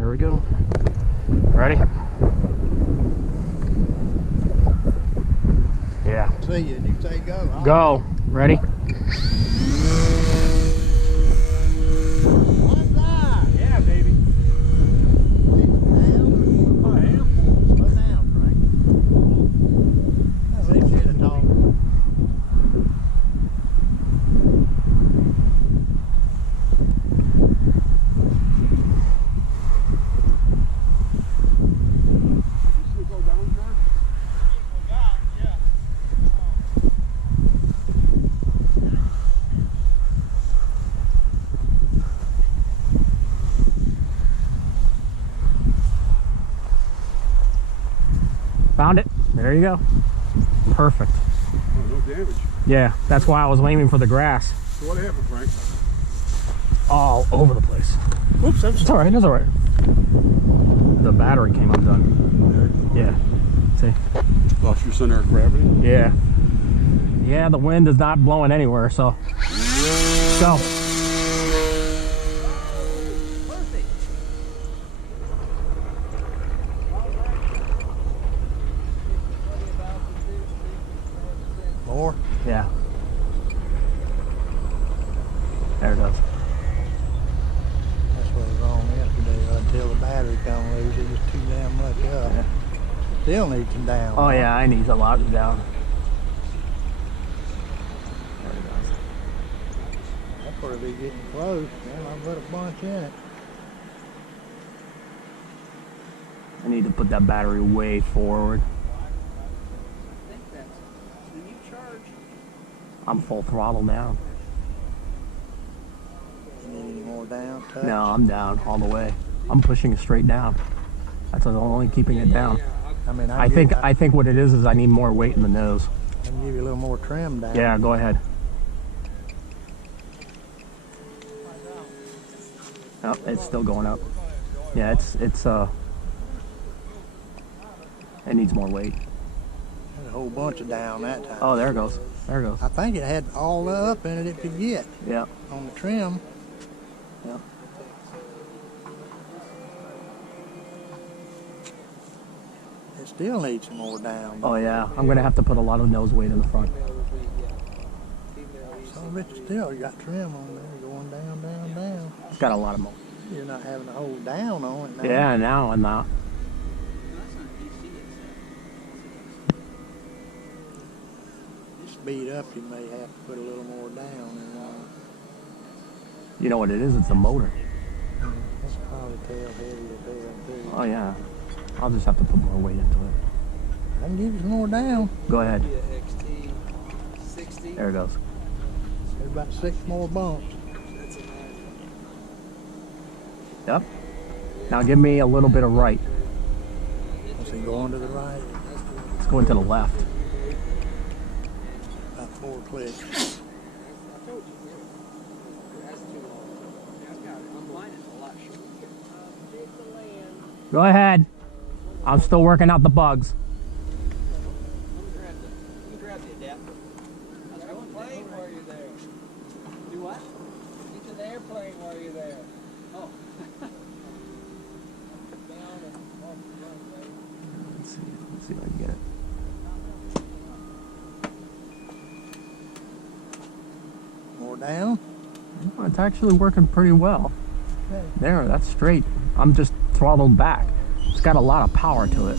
Here we go. Ready? Yeah. See you, and you say go. Go. Ready? One eye. Yeah, baby. Down. Oh, I am. Slow down, Frank. That's what he should have told me. Found it. There you go. Perfect. Oh, no damage. Yeah, that's why I was aiming for the grass. So what happened, Frank? All over the place. Whoops, It's all right. It's all right. The battery came undone. Yeah. See? Lost your center of gravity? Yeah. Yeah, the wind is not blowing anywhere, so. Go. More? Yeah. There it goes. That's what was wrong yesterday. Until the battery come loose, it was too damn much up. Yeah. Still needs some down. Oh yeah, I need a lot down. There it goes. That's where it'll be getting close. Man, I put a bunch in it. I need to put that battery way forward. I'm full throttle now. You need any more down? Touch? No, I'm down all the way. I'm pushing it straight down. That's only keeping it down. I mean, I think what it is I need more weight in the nose. I can give you a little more trim down. Yeah, go ahead. Oh, it's still going up. Yeah, it needs more weight. There's a whole bunch of down that time. Oh, there it goes. There it goes. I think it had all the up in it could get Yeah. on the trim. Yeah. It still needs some more down. Oh yeah, I'm gonna have to put a lot of nose weight in the front. Some of it still got trim on there going down, down, down. It's got a lot of motion. You're not having to hold down on it now. Yeah, now I'm not. Speed up, you may have to put a little more down. You know what it is? It's the motor. That's probably tail heavy to tail too. Oh yeah. I'll just have to put more weight into it. I can give you some more down. Go ahead. There it goes. There's about 6 more bumps. Yep. Now give me a little bit of right. Is he going to the right? It's going to the left. About 4 clicks. Go ahead. I'm still working out the bugs. Let me grab the adapter. I was going plane while you're there. Do what? Get to the airplane while you're there. Oh. Let's see if I can get it. More down. Oh, it's actually working pretty well. Okay. There, that's straight. I'm just throttled back. It's got a lot of power to it.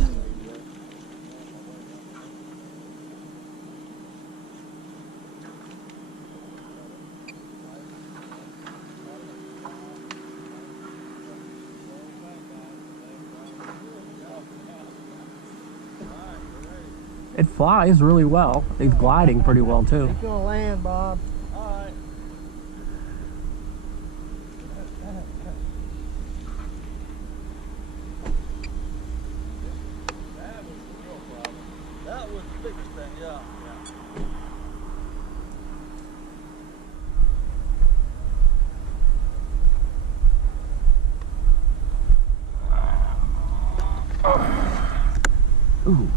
It flies really well. It's gliding pretty well too. It's gonna land, Bob. Alright. That was the biggest thing, yeah. Ooh.